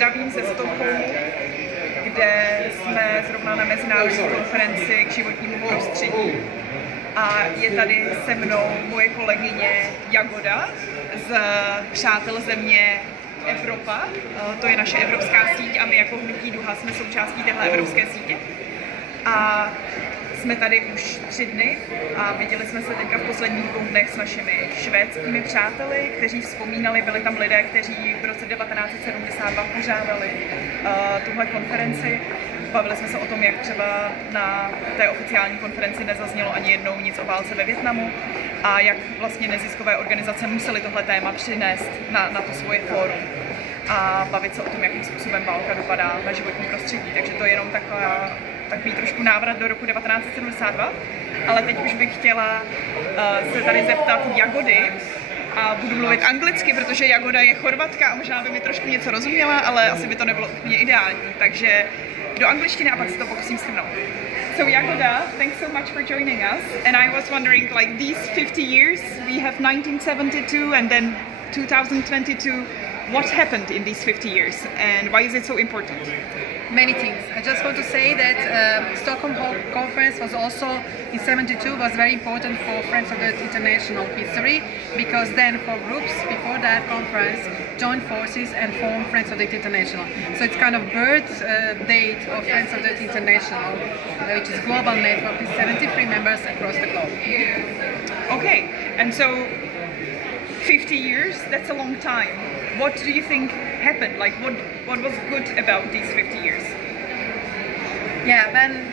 zdravím ze Stockholmu, kde jsme zrovna na mezinárodní konferenci k životnímu prostředí. A je tady se mnou moje kolegyně Jagoda z Přátel Země Evropa. To je naše evropská síť a my jako Hnutí DUHA jsme součástí téhle evropské sítě. A jsme tady už 3 dny a viděli jsme se teďka v posledních 2 dnech s našimi švédskými přáteli, kteří vzpomínali, byli tam lidé, kteří v roce 1972 pořádali tuhle konferenci. Bavili jsme se o tom, jak třeba na té oficiální konferenci nezaznělo ani jednou nic o válce ve Vietnamu a jak vlastně neziskové organizace musely tohle téma přinést na to svoje fórum a bavit se o tom, jakým způsobem válka dopadá na životní prostředí. Takže to je jenom takový trošku návrat do roku 1972. Ale teď už bych chtěla se tady zeptat Jagody a budu mluvit anglicky, protože Jagoda je Chorvatka a možná by mi trošku něco rozuměla, ale asi by to nebylo úplně ideální. Takže do angličtiny a pak se to pokusím shrnout. So Jagoda, thanks so much for joining us. And I was wondering, like these 50 years, we have 1972 and then 2022. What happened in these 50 years and why is it so important? Many things. I just want to say that Stockholm Conference was also in '72 was very important for Friends of the International history because then 4 groups before that conference joined forces and formed Friends of the International. So it's kind of birth date of Friends of the International, which is a global network with 73 members across the globe. Okay, and so 50 years, that's a long time. What do you think happened? Like, what was good about these 50 years? Yeah, then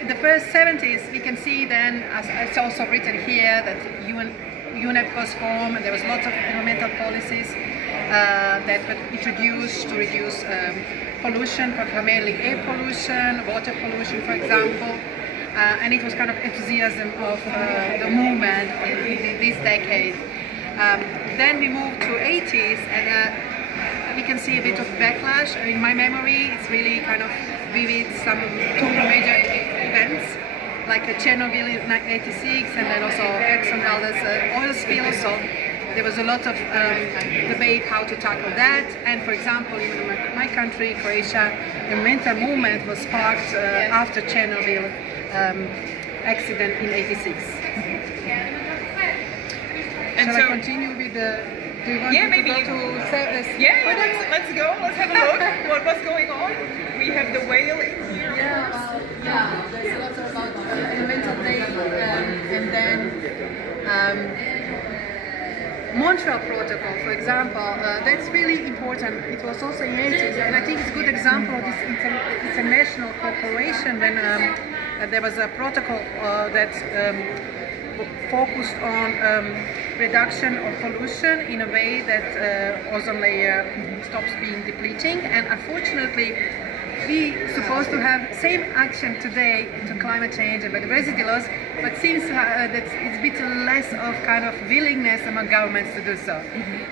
in the first 70s, we can see then, as it's also written here, that UNEP was formed, and there was lots of environmental policies that were introduced to reduce pollution, primarily air pollution, water pollution, for example. And it was kind of enthusiasm of the movement in this decade. Then we moved to 80s and we can see a bit of backlash. In my memory, it's really kind of vivid, some 2 major events, like Chernobyl in 86 and then also Exxon Valdez oil spill. So there was a lot of debate how to tackle that. And for example, in my country, Croatia, the environmental movement was sparked after Chernobyl accident in 86. And Shall so, I continue with the? Do you want maybe to go to service? Yeah, let's go. Let's have a look. What was going on? We have the whale in here. Yeah. There's a lot about environmental day, and then Montreal Protocol, for example. That's really important. It was also in the 80s, and I think it's a good example of this international cooperation when there was a protocol that focused on reduction of pollution in a way that ozone layer stops being depleting, and unfortunately we supposed to have same action today to climate change and biodiversity loss, but seems that it's a bit less of kind of willingness among governments to do so.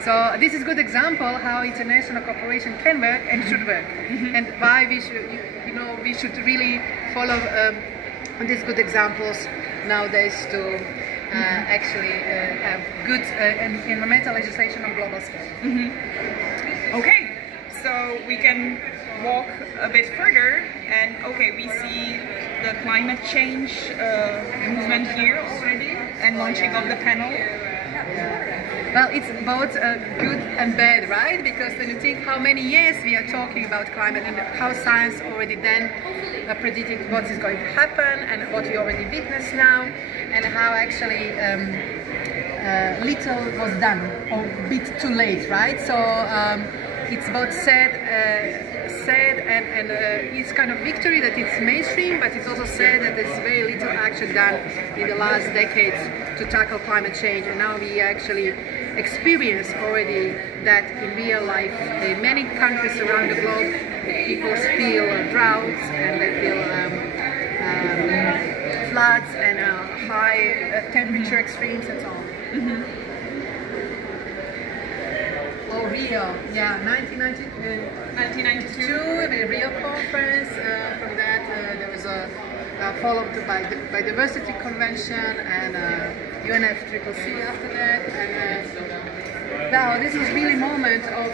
So this is a good example how international cooperation can work and should work, and why we should, we should really follow these good examples nowadays to actually have good environmental legislation on global scale. Okay, so we can walk a bit further and we see the climate change movement here already and launching of the panel. Well, it's both good and bad, right? Because when you think how many years we are talking about climate and how science already then predicted what is going to happen and what we already witness now, and how actually little was done or a bit too late, right? So it's both sad and it's kind of victory that it's mainstream, but it's also sad that there's very little action done in the last decades to tackle climate change, and now we actually experience already that in real life. In many countries around the globe, people feel droughts and they feel floods and high temperature extremes and so on. Oh, Rio, yeah, 1992, the Rio conference. From that, there was a followed by the Biodiversity Convention and UNFCCC after that. And wow, this was really a moment of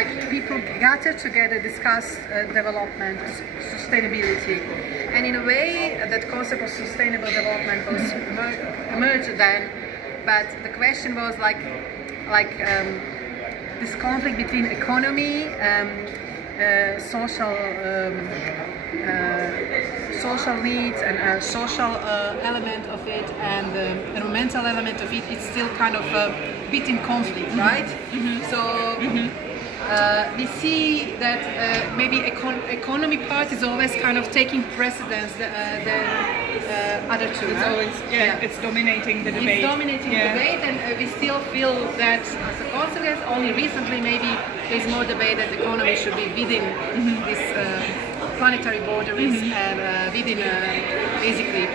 like people gather together, discuss development, sustainability, and in a way that concept of sustainable development was emerged then. But the question was like this conflict between economy, social needs and social element of it and the environmental element of it. It's still kind of a bit in conflict, right? So we see that maybe economy part is always kind of taking precedence than other two. It's always, it's dominating the debate. It's dominating the debate, and we still feel that as a consequence, only recently maybe there's more debate that the economy should be within this planetary boundaries and within basically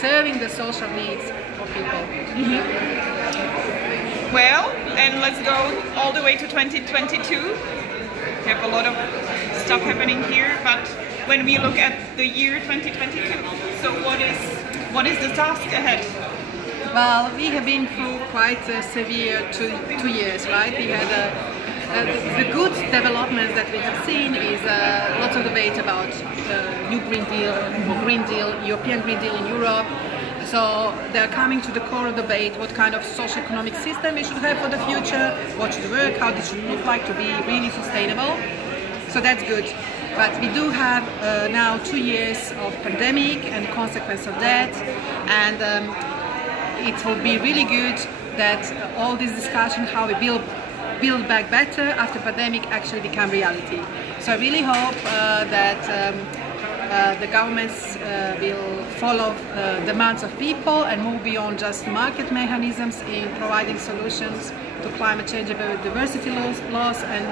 serving the social needs of people. Well, and let's go all the way to 2022. We have a lot of stuff happening here, but when we look at the year 2022, so what is the task ahead? Well, we have been through quite a severe two years, right? We had the good developments that we have seen is lots of debate about new Green Deal or Green Deal, European Green Deal in Europe. So they're coming to the core of the debate, what kind of socio-economic system we should have for the future, what should work, how this should look like to be really sustainable. So that's good. But we do have now 2 years of pandemic and consequence of that, and it will be really good that all this discussion how we build back better after pandemic actually become reality. So I really hope that the governments will follow demands of people and move beyond just market mechanisms in providing solutions to climate change and biodiversity loss and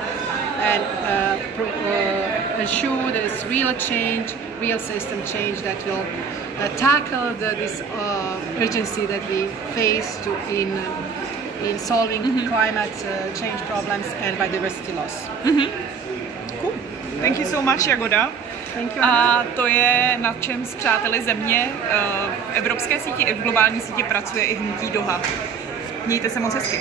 ensure there is real change, real system change that will tackle this urgency that we face in solving climate change problems and biodiversity loss. Cool. Thank you so much, Jagoda. A to je na čem s Přáteli Země v evropské síti i v globální síti pracuje i Hnutí DUHA. Mějte se moc hezky.